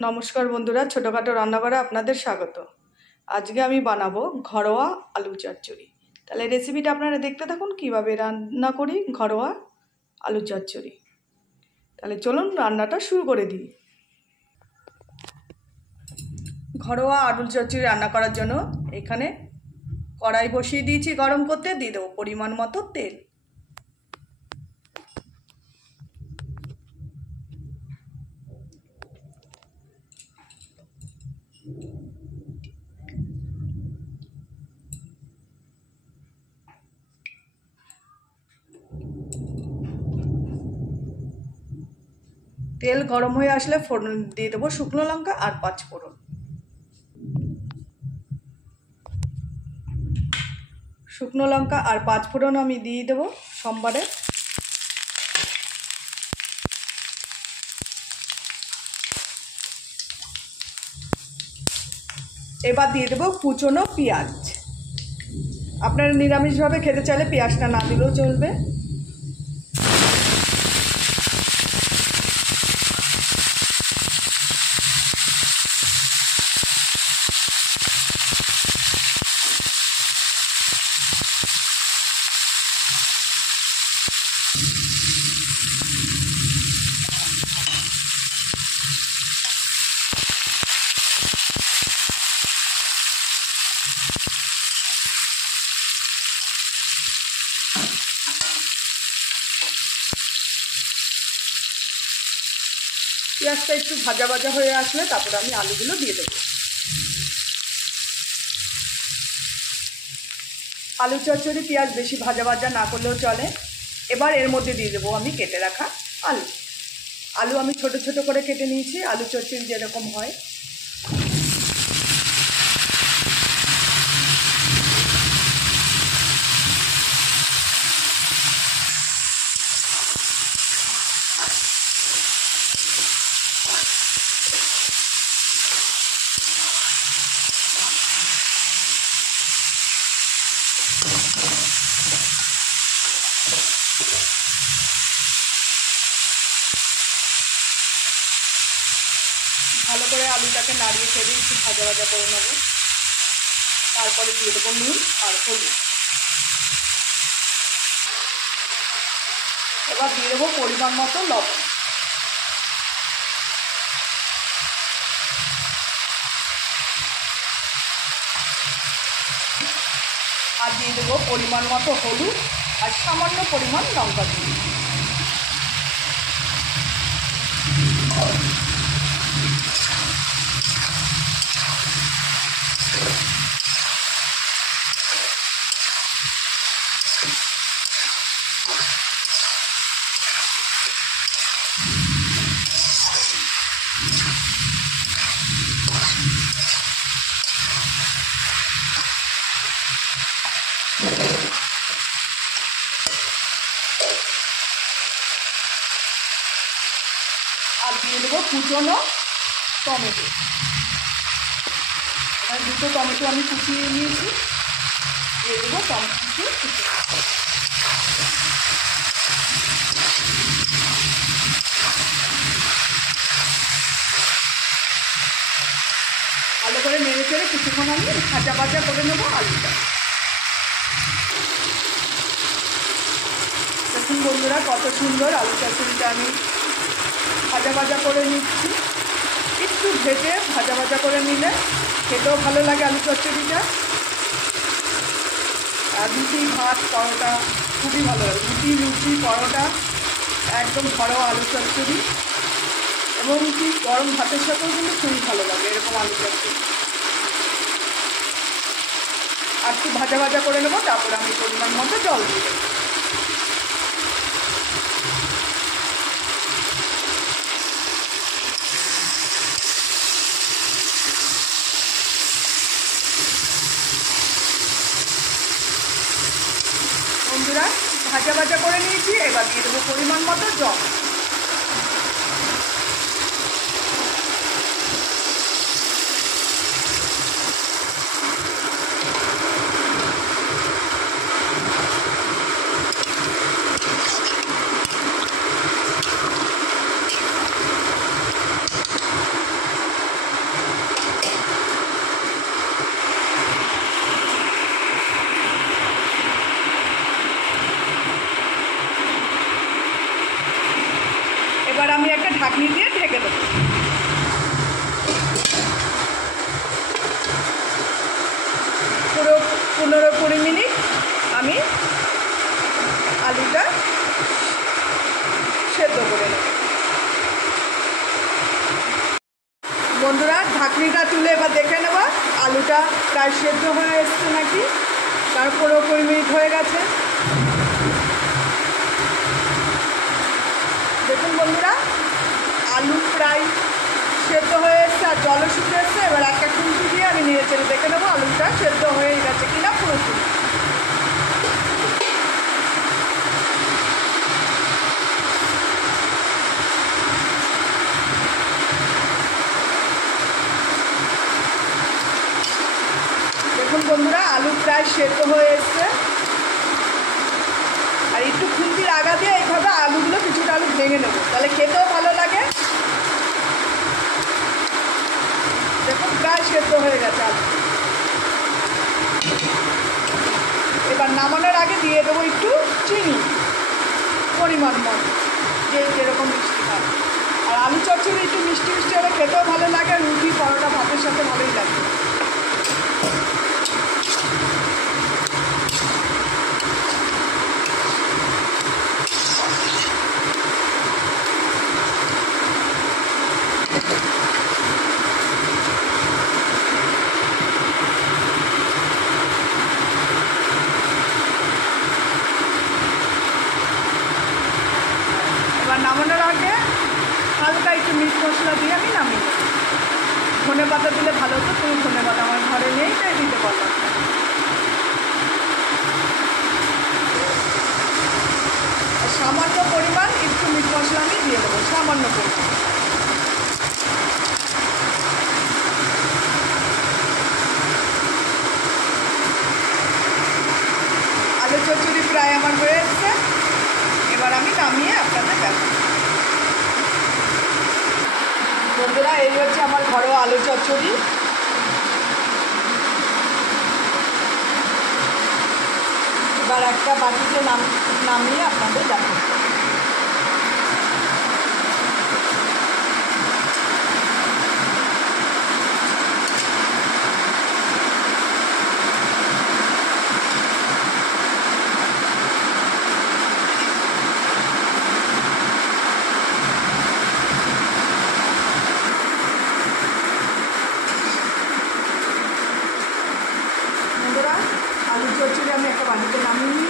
নমস্কার বন্ধুরা, ছোটোখাটো রান্নাঘরে আপনাদের স্বাগত। আজকে আমি বানাবো ঘরোয়া আলু চচ্চড়ি। তাহলে রেসিপিটা আপনারা দেখতে থাকুন কিভাবে রান্না করি ঘরোয়া আলু চচ্চড়ি। তাহলে চলুন রান্নাটা শুরু করে দিই। ঘরোয়া আলু চচ্চড়ি রান্না করার জন্য এখানে কড়াই বসিয়ে দিয়েছি গরম করতে। দিয়ে দেবো পরিমাণ মতো তেল। তেল গরম হয়ে আসলে ফোড়ন দিয়ে দেবো শুকনো লঙ্কা আর 5 ফোড়ন। শুকনো লঙ্কা আর 5 ফোড়ন আমি দিয়ে দেবো সোমবারে। এবার দিয়ে দেবো কুচনো পেঁয়াজ। আপনারা নিরামিষভাবে খেতে চাইলে পেঁয়াজটা না দিলেও চলবে। পেঁয়াজটা একটু ভাজা ভাজা হয়ে আসলে তারপরে আমি আলুগুলো দিয়ে দেবো। আলু চচ্চড়ি পেঁয়াজ বেশি ভাজা ভাজা না করলেও চলে। এবার এর মধ্যে দিয়ে দেবো আমি কেটে রাখা আলু। আলু আমি ছোট ছোট করে কেটে নিয়েছি, আলু চচ্চড়ি যেরকম হয়। ভালো করে আলুটাকে নাড়িয়ে ছেড়ে একটু ভাজা ভাজা করে নেব। তারপরে দিয়ে দেবো নুন আর হলুদ। এবার দিয়ে দেবো পরিমাণ মতো লবণ। আর দিয়ে দেবো পরিমাণ মতো হলুদ আর সামান্য পরিমাণ লঙ্কা গুঁড়ো। আর দিয়ে দেবো কুচনো টমেটো। দুটো টমেটো আমি কুচিয়ে নিয়েছি, দিয়ে দেবো টমেটো কুচিয়ে। ভালো করে নেড়ে চেড়ে কিছুক্ষণ আমি ভাজা ভাজা করে নেবো আলুটা। দেখুন বন্ধুরা, কত সুন্দর আলু চচ্চড়িটা আমি ভাজা ভাজা করে নিচ্ছি। একটু ভেজে ভাজা ভাজা করে নিলে খেতেও ভালো লাগে আলু চচ্চড়িটা। আর রুটি ভাত পরোটা খুবই ভালো লাগে। রুটি লুচি পরোটা একদম ঘরোয়া আলু চচ্চড়ি, এবং কি গরম ভাতের সাথেও কিন্তু খুবই ভালো লাগে এরকম আলু চচ্চড়ি। আর একটু ভাজা ভাজা করে নেবো, তারপরে আমি পরিমাণ মতো জল দিয়ে দেবো। বন্ধুরা, ভাজা ভাজা করে নিয়েছি, এবার দিয়ে দেবো পরিমাণ মতো জল। বন্ধুরা ঢাকনিটা তুলে এবার দেখে নেব আলুটা প্রায় সেদ্ধ হয়ে এসছে নাকি। তার 15-20 মিনিট হয়ে গেছে। দেখুন বন্ধুরা আলু প্রায় সেদ্ধ হয়ে এসছে আর জলও শুকিয়ে এসছে। এবার একটা খুন্তি দিয়ে আমি নেড়ে চেড়ে দেখে নেবো আলুটা সেদ্ধ হয়ে গেছে কিনা পুরোপুরি। দেখুন বন্ধুরা আলু প্রায় সেদ্ধ হয়ে এসছে। আর একটু খুন্তির আগা দিয়ে এইভাবে আলুগুলো কিছুটা আলু ভেঙে নেবো, তাহলে খেতেও ভালো লাগে। দেখুন প্রায় সেদ্ধ হয়ে গেছে আলু। এবার নামানোর আগে দিয়ে দেবো একটু চিনি পরিমাণ মতো, যে যেরকম মিষ্টি খায়। আর আলু চচ্চড়ি একটু মিষ্টি মিষ্টি হলে খেতেও ভালো লাগে, রুটি পরোটা ভাতের সাথে ভালোই লাগে। এবার নামানোর আগে হালকা একটু মিট মশলা দিয়ে আমি নামিয়ে দেবো। ধনে পাতা দিলে ভালো হতো, তুমি ধনে পাতা আমার ঘরে নেই তাই দিতে পারলাম। সামান্য পরিমাণ একটু মিট মশলা আমি দিয়ে দেবো, সামান্য পরিমাণ। আলু চচ্চড়ি প্রায় আমার হয়ে এসছে। এবার আমি নামিয়ে আপনাদের দেখাবো। বন্ধুরা এই হচ্ছে আমার ঘরোয়া আলু চচ্চড়ি। এবার একটা বাটিতে নামিয়ে আপনাদের দেখাবো। আলু চচ্চড়ি আমি একটা বাটিতে নামিয়ে